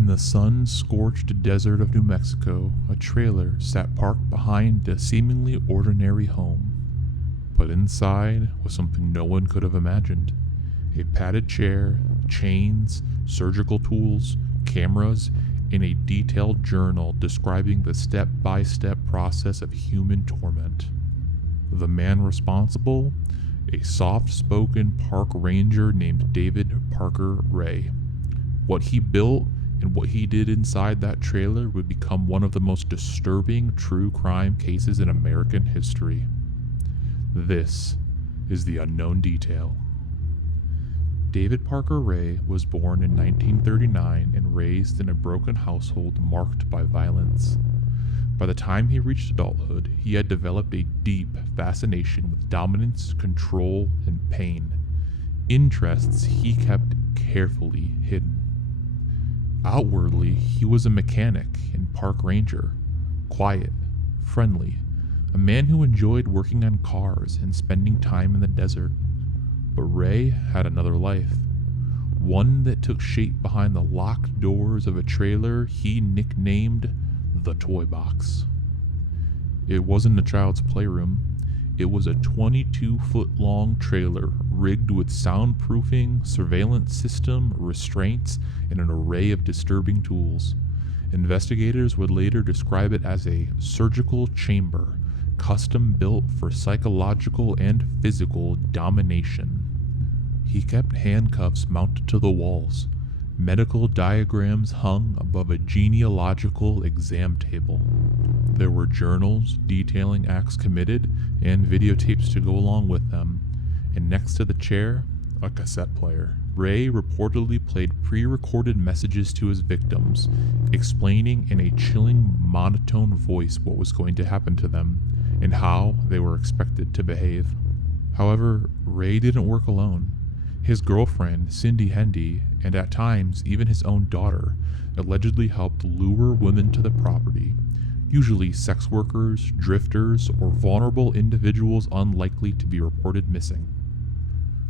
In the sun-scorched desert of New Mexico, a trailer sat parked behind a seemingly ordinary home. But inside was something no one could have imagined. A padded chair, chains, surgical tools, cameras, and a detailed journal describing the step-by-step process of human torment. The man responsible? A soft-spoken park ranger named David Parker Ray. What he built and what he did inside that trailer would become one of the most disturbing true crime cases in American history. This is the unknown detail. David Parker Ray was born in 1939 and raised in a broken household marked by violence. By the time he reached adulthood, he had developed a deep fascination with dominance, control, and pain, interests he kept carefully hidden. Outwardly, he was a mechanic and park ranger, quiet, friendly, a man who enjoyed working on cars and spending time in the desert. But Ray had another life, one that took shape behind the locked doors of a trailer he nicknamed the Toy Box. It wasn't a child's playroom. It was a 22-foot-long trailer rigged with soundproofing, surveillance system, restraints, and an array of disturbing tools. Investigators would later describe it as a surgical chamber, custom built for psychological and physical domination. He kept handcuffs mounted to the walls, medical diagrams hung above a genealogical exam table. There were journals detailing acts committed and videotapes to go along with them, and next to the chair, a cassette player. Ray reportedly played pre-recorded messages to his victims, explaining in a chilling monotone voice what was going to happen to them and how they were expected to behave. However, Ray didn't work alone. His girlfriend, Cindy Hendy, and at times even his own daughter, allegedly helped lure women to the property, usually sex workers, drifters, or vulnerable individuals unlikely to be reported missing.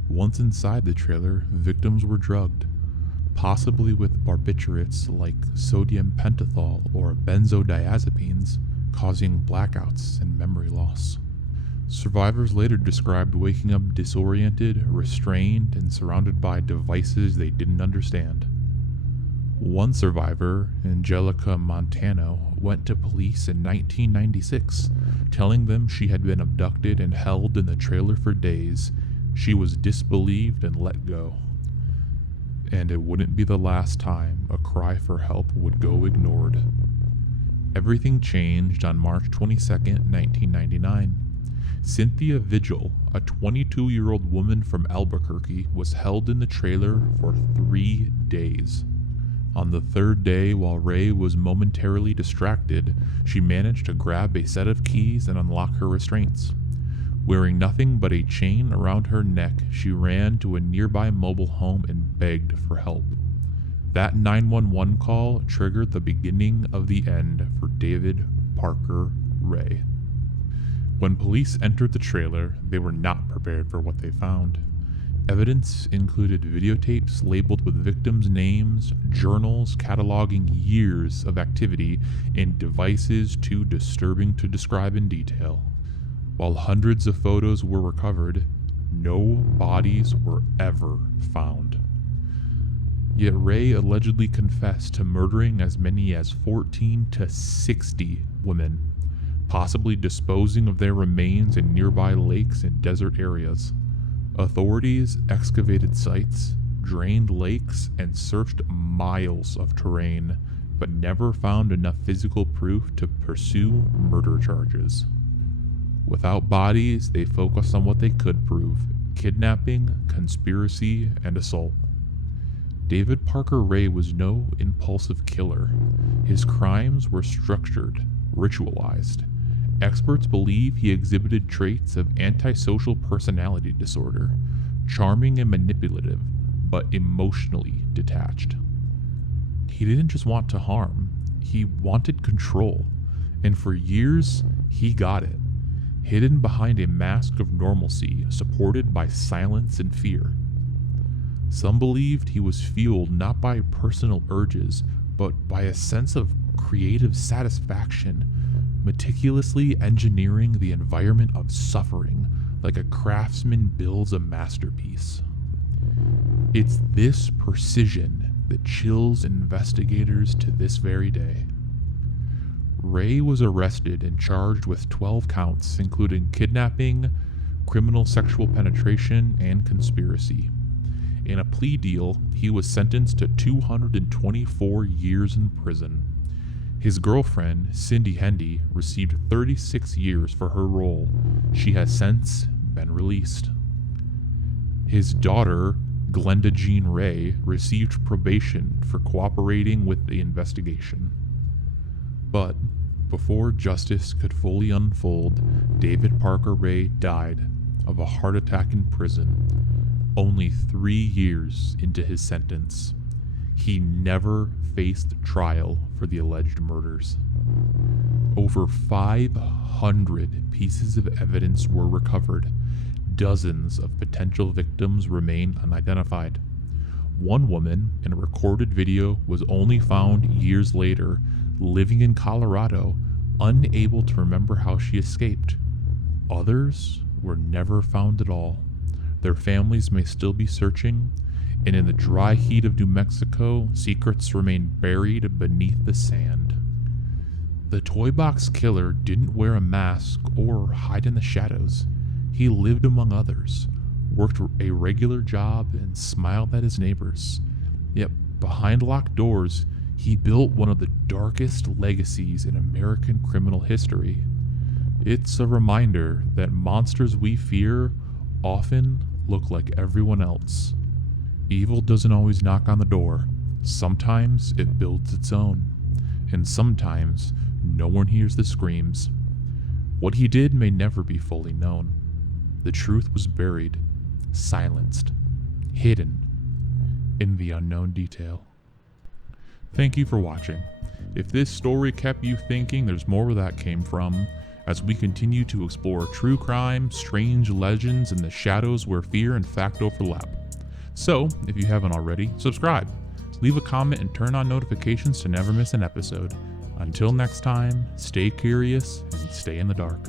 Once inside the trailer, victims were drugged, possibly with barbiturates like sodium pentothal or benzodiazepines, causing blackouts and memory loss. Survivors later described waking up disoriented, restrained, and surrounded by devices they didn't understand. One survivor, Angelica Montano, went to police in 1996, telling them she had been abducted and held in the trailer for days. She was disbelieved and let go. And it wouldn't be the last time a cry for help would go ignored. Everything changed on March 22, 1999. Cynthia Vigil, a 22-year-old woman from Albuquerque, was held in the trailer for 3 days. On the third day, while Ray was momentarily distracted, she managed to grab a set of keys and unlock her restraints. Wearing nothing but a chain around her neck, she ran to a nearby mobile home and begged for help. That 911 call triggered the beginning of the end for David Parker Ray. When police entered the trailer, they were not prepared for what they found. Evidence included videotapes labeled with victims' names, journals cataloging years of activity, and devices too disturbing to describe in detail. While hundreds of photos were recovered, no bodies were ever found. Yet Ray allegedly confessed to murdering as many as 14 to 60 women, possibly disposing of their remains in nearby lakes and desert areas. Authorities excavated sites, drained lakes, and searched miles of terrain, but never found enough physical proof to pursue murder charges. Without bodies, they focused on what they could prove: kidnapping, conspiracy, and assault. David Parker Ray was no impulsive killer. His crimes were structured, ritualized. Experts believe he exhibited traits of antisocial personality disorder, charming and manipulative, but emotionally detached. He didn't just want to harm, he wanted control, and for years, he got it, hidden behind a mask of normalcy supported by silence and fear. Some believed he was fueled not by personal urges, but by a sense of creative satisfaction, meticulously engineering the environment of suffering like a craftsman builds a masterpiece. It's this precision that chills investigators to this very day. Ray was arrested and charged with 12 counts, including kidnapping, criminal sexual penetration, and conspiracy. In a plea deal, he was sentenced to 224 years in prison. His girlfriend, Cindy Hendy, received 36 years for her role. She has since been released. His daughter, Glenda Jean Ray, received probation for cooperating with the investigation. But before justice could fully unfold, David Parker Ray died of a heart attack in prison, only 3 years into his sentence. He never faced trial for the alleged murders. Over 500 pieces of evidence were recovered. Dozens of potential victims remain unidentified. One woman in a recorded video was only found years later, living in Colorado, unable to remember how she escaped. Others were never found at all. Their families may still be searching, and in the dry heat of New Mexico, secrets remain buried beneath the sand. The toy box killer didn't wear a mask or hide in the shadows. He lived among others, worked a regular job, and smiled at his neighbors. Yet behind locked doors, he built one of the darkest legacies in American criminal history. It's a reminder that monsters we fear often look like everyone else. Evil doesn't always knock on the door. Sometimes it builds its own, and sometimes no one hears the screams. What he did may never be fully known. The truth was buried, silenced, hidden in the unknown detail. Thank you for watching. If this story kept you thinking, there's more where that came from, as we continue to explore true crime, strange legends, and the shadows where fear and fact overlap. So, if you haven't already, subscribe, leave a comment, and turn on notifications to never miss an episode. Until next time, stay curious and stay in the dark.